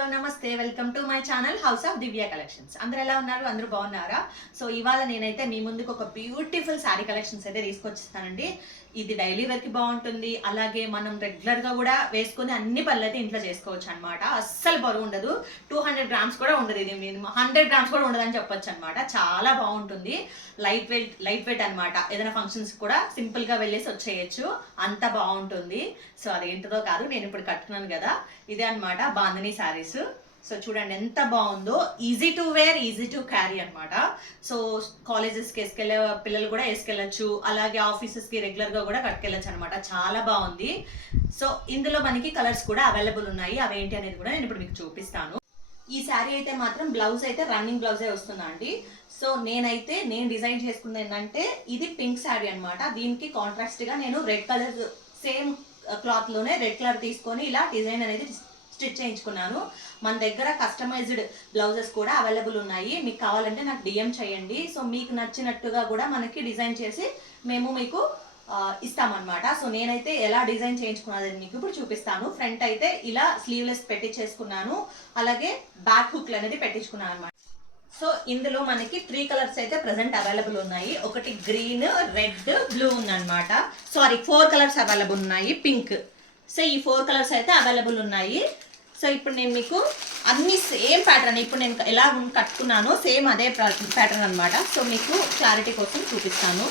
Hello నమస్తే welcome to my channel house of Divya collections. అందరూ ఎలా ఉన్నారు? అందరూ బాగున్నారా? సో ఇవాళ నేనైతే మీ ముందుకు ఒక బ్యూటిఫుల్ శారీ కలెక్షన్స్ అయితే తీసుకొచ్చిస్తానండి. ఇది డైలీ వేర్ కి బాగుంటుంది, అలాగే మనం రెగ్యులర్ గా కూడా వేసుకొని అన్ని పనులు అయితే ఇంట్లో చేసుకోవచ్చు అనమాట. అస్సలు బరువు ఉండదు, 200 గ్రామ్స్ కూడా ఉండదు, ఇది 100 గ్రామ్స్ కూడా ఉండదని చెప్పొచ్చు అనమాట. చాలా బాగుంటుంది, లైట్ వెయిట్ అనమాట. ఏదైనా ఫంక్షన్స్ కూడా సింపుల్ గా వెళ్ళేసి వచ్చేయచ్చు, అంత బాగుంటుంది. సో అదేంటిదో కాదు, నేను ఇప్పుడు కట్టుకున్నాను కదా, ఇదే అనమాట బాందిని శారీస్. సో చూడండి ఎంత బాగుందో, easy to wear, easy to carry అనమాట. సో కాలేజెస్కి వేసుకెళ్ళే పిల్లలు కూడా వేసుకెళ్ళచ్చు, అలాగే ఆఫీసెస్కి రెగ్యులర్గా కూడా కట్టుకెళ్ళచ్చు అనమాట. చాలా బాగుంది. సో ఇందులో మనకి కలర్స్ కూడా అవైలబుల్ ఉన్నాయి, అవేంటి అనేది కూడా నేను ఇప్పుడు మీకు చూపిస్తాను. ఈ శారీ అయితే మాత్రం బ్లౌజ్ అయితే రన్నింగ్ బ్లౌజే వస్తుందండి. సో నేను డిజైన్ చేసుకుంది ఏంటంటే, ఇది పింక్ శారీ అనమాట. దీనికి కాంట్రాస్ట్గా నేను రెడ్ కలర్, సేమ్ క్లాత్ లోనే రెడ్ కలర్ తీసుకొని ఇలా డిజైన్ అనేది స్టిచ్ చేయించుకున్నాను. మన దగ్గర కస్టమైజ్డ్ బ్లౌజెస్ కూడా అవైలబుల్ ఉన్నాయి, మీకు కావాలంటే నాకు డిఎం చేయండి. సో మీకు నచ్చినట్టుగా కూడా మనకి డిజైన్ చేసి మేము మీకు ఇస్తామన్నమాట. సో నేనైతే ఎలా డిజైన్ చేయించుకున్నది మీకు ఇప్పుడు చూపిస్తాను. ఫ్రంట్ అయితే ఇలా స్లీవ్లెస్ పెట్టించేసుకున్నాను, అలాగే బ్యాక్ హుక్లు అనేది పెట్టించుకున్నాను అనమాట. సో ఇందులో మనకి 3 కలర్స్ అయితే ప్రెసెంట్ అవైలబుల్ ఉన్నాయి. ఒకటి గ్రీన్, రెడ్, బ్లూ ఉందన్నమాట. సారీ 4 కలర్స్ అవైలబుల్ ఉన్నాయి, పింక్. సో ఈ 4 కలర్స్ అయితే అవైలబుల్ ఉన్నాయి. సో ఇప్పుడు నేను మీకు అన్ని సేమ్ ప్యాటర్న్, ఇప్పుడు నేను ఎలా కట్టుకున్నానో సేమ్ అదే ప్యాటర్న్ అనమాట. సో మీకు క్లారిటీ కోసం చూపిస్తాను.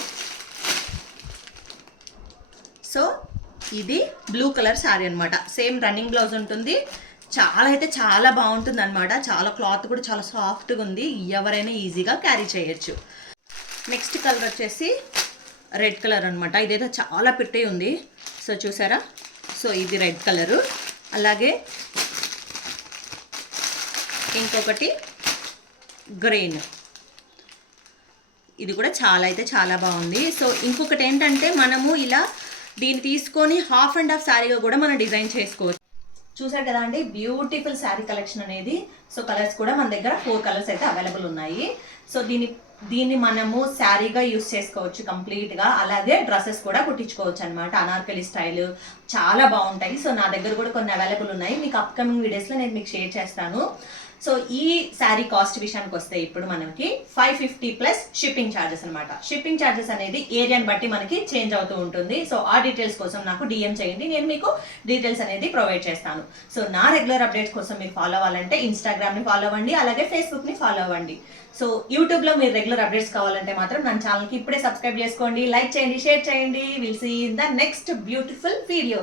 సో ఇది బ్లూ కలర్ శారీ అనమాట. సేమ్ రన్నింగ్ బ్లౌజ్ ఉంటుంది, చాలా అయితే చాలా బాగుంటుంది అనమాట. చాలా క్లాత్ కూడా చాలా సాఫ్ట్గా ఉంది, ఎవరైనా ఈజీగా క్యారీ చేయొచ్చు. నెక్స్ట్ కలర్ వచ్చేసి రెడ్ కలర్ అనమాట. ఇదైతే చాలా పిట్టి ఉంది, సో చూసారా. సో ఇది రెడ్ కలరు, అలాగే ఇంకొకటి గ్రీన్, ఇది కూడా చాలా అయితే చాలా బాగుంది. సో ఇంకొకటి ఏంటంటే, మనము ఇలా దీన్ని తీసుకొని హాఫ్ అండ్ హాఫ్ శారీగా కూడా మనం డిజైన్ చేసుకోవచ్చు. చూసారు కదా అండి, బ్యూటిఫుల్ శారీ కలెక్షన్ అనేది. సో కలర్స్ కూడా మన దగ్గర 4 కలర్స్ అయితే అవైలబుల్ ఉన్నాయి. సో దీన్ని మనము శారీగా యూస్ చేసుకోవచ్చు కంప్లీట్గా, అలాగే డ్రెస్సెస్ కూడా కుట్టించుకోవచ్చు అనమాట. అనార్కలి స్టైల్ చాలా బాగుంటాయి. సో నా దగ్గర కూడా కొన్ని అవైలబుల్ ఉన్నాయి, మీకు అప్కమింగ్ వీడియోస్లో నేను మీకు షేర్ చేస్తాను. సో ఈ శారీ కాస్ట్ విషయానికి వస్తే ఇప్పుడు మనకి 550 ప్లస్ షిప్పింగ్ ఛార్జెస్ అనమాట. షిప్పింగ్ ఛార్జెస్ అనేది ఏరియాని బట్టి మనకి చేంజ్ అవుతూ ఉంటుంది. సో ఆ డీటెయిల్స్ కోసం నాకు డిఎం చేయండి, నేను మీకు డీటెయిల్స్ అనేది ప్రొవైడ్ చేస్తాను. సో నా రెగ్యులర్ అప్డేట్స్ కోసం మీరు ఫాలో అవ్వాలంటే ఇన్స్టాగ్రామ్ని ఫాలో అవ్వండి, అలాగే ఫేస్బుక్ని ఫాలో అవ్వండి. సో యూట్యూబ్లో మీరు రెగ్యులర్ అప్డేట్స్ కావాలంటే మాత్రం నా ఛానల్కి ఇప్పుడే సబ్స్క్రైబ్ చేసుకోండి, లైక్ చేయండి, షేర్ చేయండి. Will see in the next beautiful video.